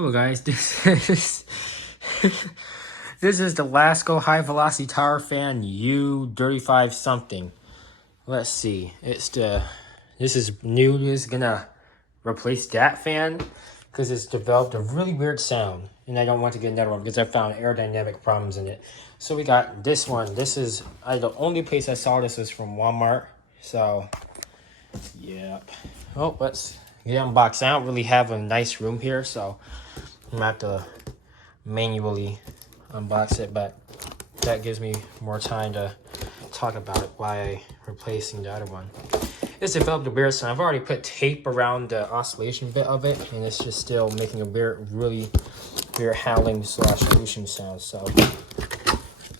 Hello guys, this is the Lasko High Velocity Tower Fan U35 something. Let's see. This is new. This is gonna replace that fan because it's developed a really weird sound, and I don't want to get another one because I found aerodynamic problems in it. So we got this one. This is the only place I saw this was from Walmart. So yep. Oh, let's get unboxed. I don't really have a nice room here, so I'm gonna have to manually unbox it, but that gives me more time to talk about it while I replacing the other one. It's developed a weird sound. I've already put tape around the oscillation bit of it, and it's just still making a really weird howling / swooshing sound. So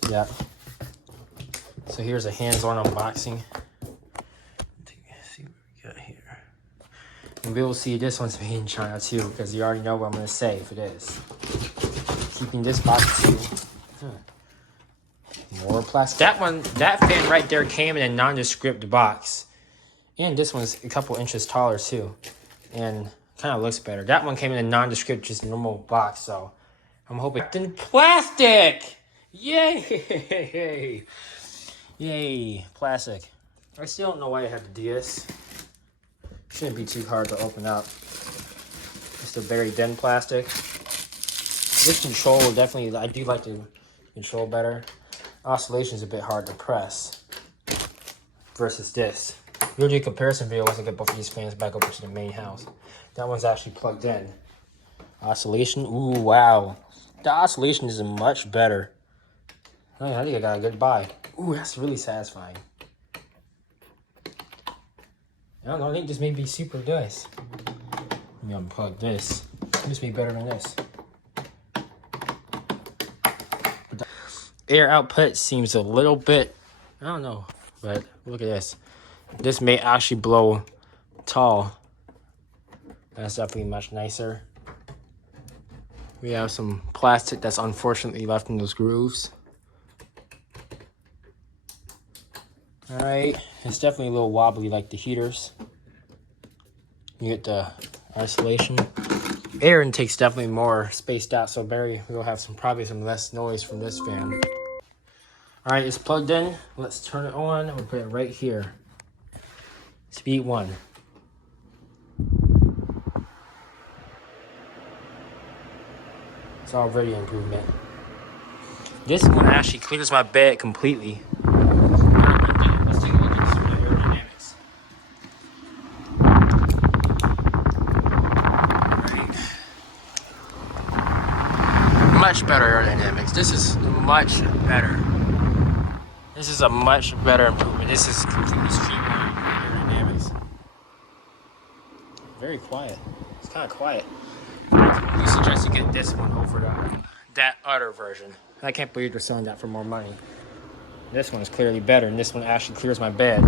yeah. So here's a hands-on unboxing. See what we got here. And we will see this one's made in China too, because you already know what I'm gonna say if it is. Keeping this box too. More plastic. That fan right there came in a nondescript box. And this one's a couple inches taller too. And kind of looks better. That one came in a nondescript, just normal box, so I'm hoping in plastic! Yay! Yay, plastic. I still don't know why I had to do this. Shouldn't be too hard to open up. Just a very thin plastic. This control will definitely, I do like the control better. Oscillation is a bit hard to press versus this. We'll do a comparison video once I get both of these fans back over to the main house. That one's actually plugged in. Oscillation, ooh, wow. The oscillation is much better. Oh, I think I got a good buy. Ooh, that's really satisfying. I don't know, I think this may be super nice. Let me unplug this. This may be better than this. But the air output seems a little bit, I don't know, but look at this. This may actually blow tall. That's definitely much nicer. We have some plastic that's unfortunately left in those grooves. Alright, it's definitely a little wobbly like the heaters. You get the isolation. Air intake's definitely more spaced out, so we'll have probably some less noise from this fan. Alright, it's plugged in. Let's turn it on. We'll put it right here. Speed 1. It's already an improvement. This one actually clears my bed completely. Let's take a look at some of the aerodynamics. Right. Much better aerodynamics. This is much better. This is a much better improvement. This is completely streamlined aerodynamics. Very quiet. It's kind of quiet. We suggest you get this one over that other version. I can't believe they're selling that for more money. This one is clearly better, and this one actually clears my bed.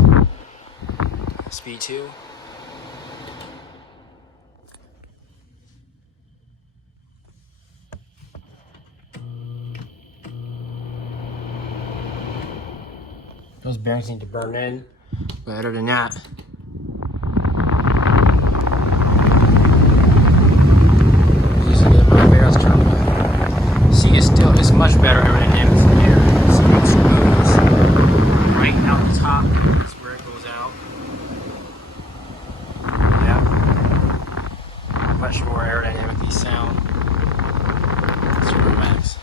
Speed 2. Those bearings need to burn in, but other than that, it's much better aerodynamics in the air. It's smooth. Right out the top is where it goes out. Yeah. Much more aerodynamically sound. Super max.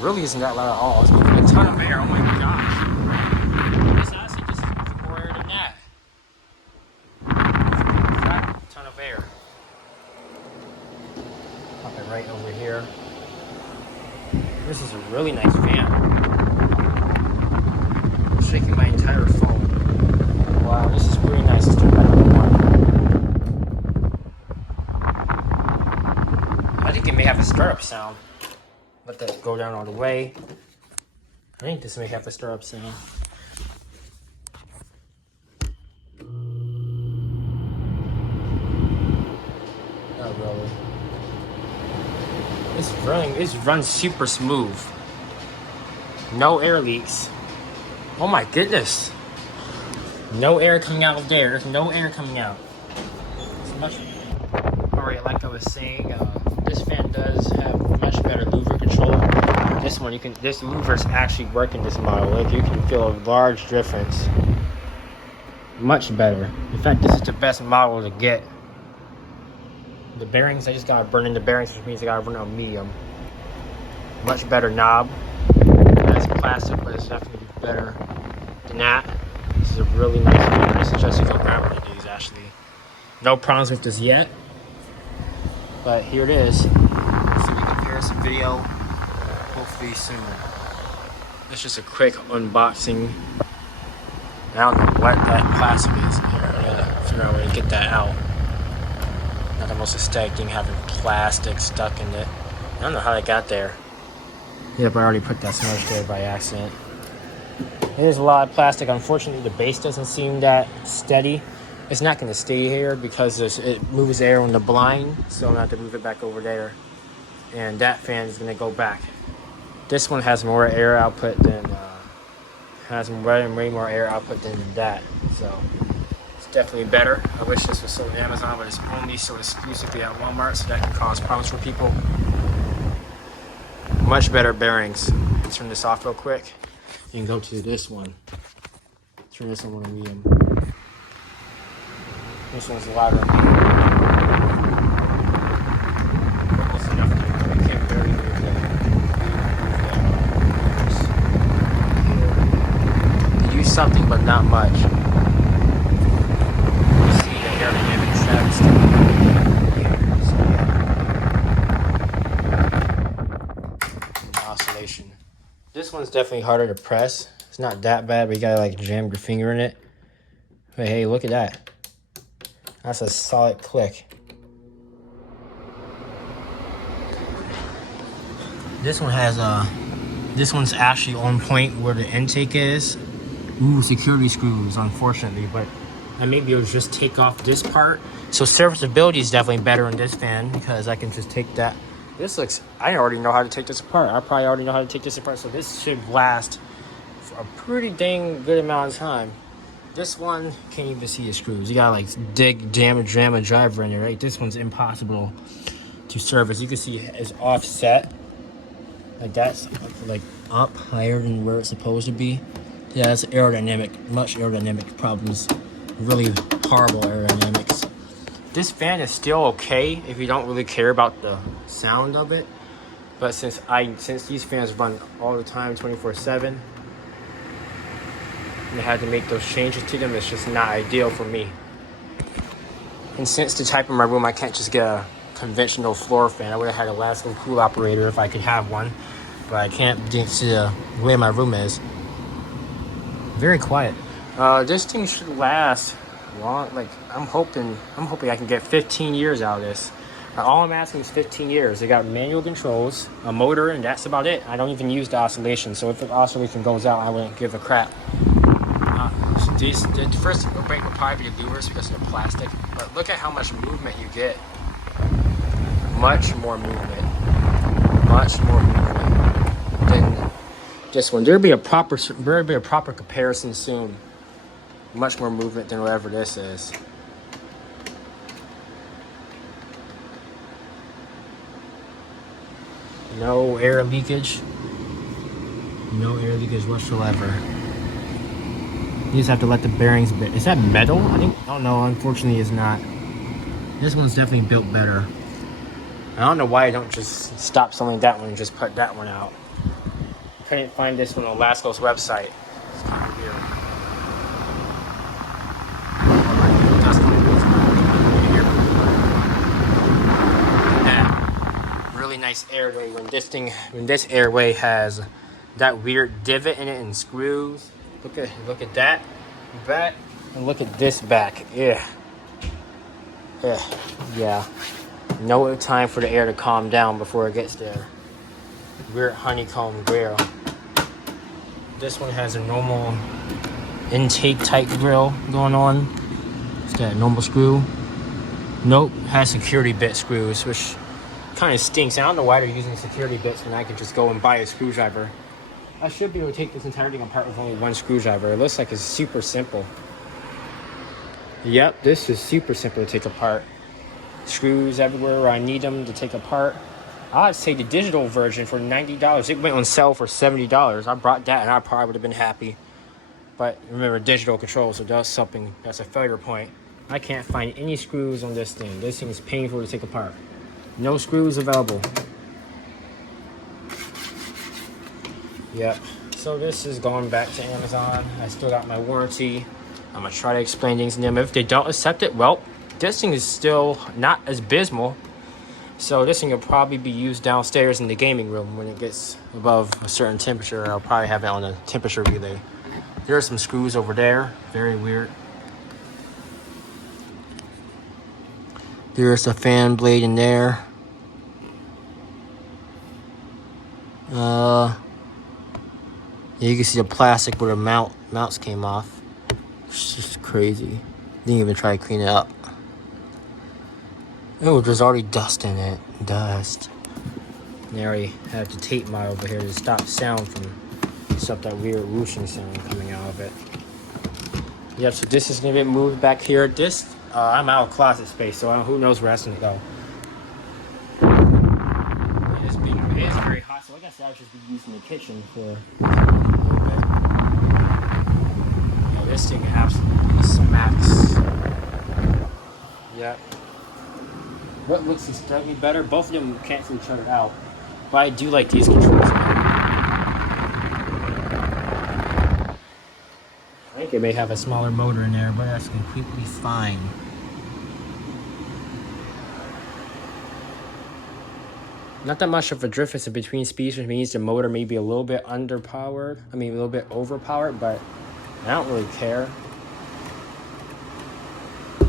Really isn't that loud at all. It's moving a ton of air. Oh my gosh. This honestly just is moving more air than that. A ton of air. Pop it right over here. This is a really nice fan. I'm shaking my entire phone. Wow, this is really nice. Let's turn back on. I think it may have a startup sound. Let that go down all the way. I think this may have a startup sound. Not really. This runs super smooth. No air leaks. Oh my goodness. No air coming out of there. There's no air coming out. It's much. story. Like I was saying, this fan does have much better louver control. This one, this louver's actually working this model. Like you can feel a large difference. Much better. In fact, this is the best model to get. The bearings, I just gotta burn in the bearings, which means I gotta run on medium. Much better knob. That's plastic, but it's definitely better than that. This is a really nice fan. I suggest you go grab one of these, actually. No problems with this yet, but here it is. So we can compare some video, hopefully soon. It's just a quick unboxing. I don't know what that plastic is. I gotta figure out a way to get that out. Not the most aesthetic thing, having plastic stuck in it. I don't know how they got there. Yep, I already put that smudge there by accident. There's a lot of plastic. Unfortunately, the base doesn't seem that steady. It's not going to stay here because it moves air on the blind, so I'm going to have to move it back over there. And that fan is going to go back. This one has more air output than, way more air output than that. So it's definitely better. I wish this was sold on Amazon, but it's only sold exclusively at Walmart, so that can cause problems for people. Much better bearings. Let's turn this off real quick and go to this one. Turn this on medium. This one's louder. It's enough to, I can't barely move that. Use something, but not much. You see the aerodynamic status. Oscillation. This one's definitely harder to press. It's not that bad, but you gotta like jam your finger in it. But hey, look at that. That's a solid click. This one has this one's actually on point where the intake is. Ooh, security screws, unfortunately, but I may be able to just take off this part. So serviceability is definitely better in this fan because I can just take that. This looks, I already know how to take this apart. I probably already know how to take this apart, so this should last for a pretty dang good amount of time. This one, can't even see the screws. You gotta like jam a driver in there, right? This one's impossible to service. You can see it's offset. Like that's like up higher than where it's supposed to be. Yeah, that's aerodynamic, much aerodynamic problems. Really horrible aerodynamics. This fan is still okay if you don't really care about the sound of it. But since these fans run all the time, 24/7, and I had to make those changes to them, it's just not ideal for me. And since the type of my room, I can't just get a conventional floor fan. I would have had a lasko cool operator if I could have one, but I can't get to the way my room is. Very quiet. This thing should last long. Like I'm hoping I can get 15 years out of this. All I'm asking is 15 years. They got manual controls, a motor, and that's about it. I don't even use the oscillation, so if the oscillation goes out, I wouldn't give a crap. The first break will probably be the louvers because of the plastic, but look at how much movement you get. Much more movement than this one. There'll be a proper comparison soon. Much more movement than whatever this is. No air leakage. No air leakage whatsoever. You just have to let the bearings. Is that metal? I don't know. Unfortunately, it's not. This one's definitely built better. I don't know why I don't just stop selling that one and just put that one out. Couldn't find this one on Lasko's website. It's kind of weird. Yeah. Really nice airway when this airway has that weird divot in it and screws. Look at that back and look at this back. Yeah. No time for the air to calm down before it gets there. Weird honeycomb grill. This one has a normal intake type grill going on. It's got a normal screw. Nope, has security bit screws, which kind of stinks. I don't know why they're using security bits when I could just go and buy a screwdriver. I should be able to take this entire thing apart with only one screwdriver. It looks like it's super simple. Yep, this is super simple to take apart. Screws everywhere where I need them to take apart. I'd say the digital version for $90. It went on sale for $70. I brought that and I probably would have been happy. But remember, digital control, so that's something, that's a failure point. I can't find any screws on this thing. This thing is painful to take apart. No screws available. Yep. So this is going back to Amazon. I still got my warranty. I'm gonna try to explain things to them. If they don't accept it, well, this thing is still not as abysmal. So this thing will probably be used downstairs in the gaming room. When it gets above a certain temperature, I'll probably have it on a temperature relay. There are some screws over there. Very weird. There's a fan blade in there. Yeah, you can see the plastic where the mounts came off. It's just crazy. Didn't even try to clean it up. Oh, there's already dust in it. Dust. And they already have the tape mod over here to stop sound from stop that weird whooshing sound coming out of it. Yep, so this is gonna get moved back here. This, I'm out of closet space, so who knows where that's gonna go. It is very hot, so I guess I should be using the kitchen for a little bit. Yeah, this thing absolutely smacks. Yep. What looks slightly better? Both of them cancel each other out, but I do like these controls. I think it may have a smaller motor in there, but that's completely fine. Not that much of a difference between speeds, which means the motor may be a little bit underpowered. I mean, a little bit overpowered, but I don't really care.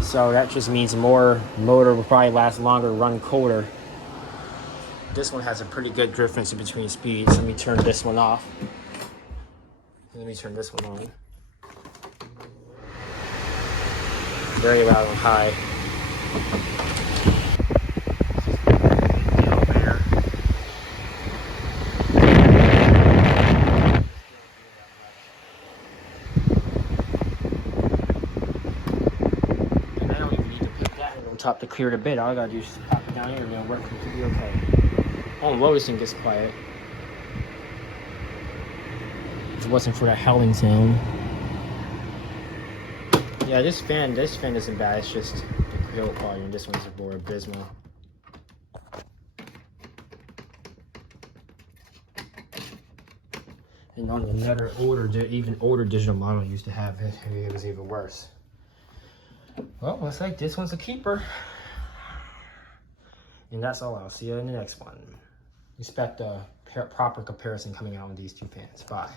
So that just means more motor will probably last longer, run colder. This one has a pretty good difference in between speeds. Let me turn this one off. Let me turn this one on. Very loud and high. Top to clear the bit. All I gotta do is pop it down here and it'll work completely okay. On low, this thing gets quiet. If it wasn't for that howling sound. Yeah, this fan isn't bad. It's just the build quality, and this one's more abysmal. And on another even older digital model I used to have, it was even worse. Well, looks like this one's a keeper. And that's all. I'll see you in the next one. Expect a proper comparison coming out with these two fans. Bye.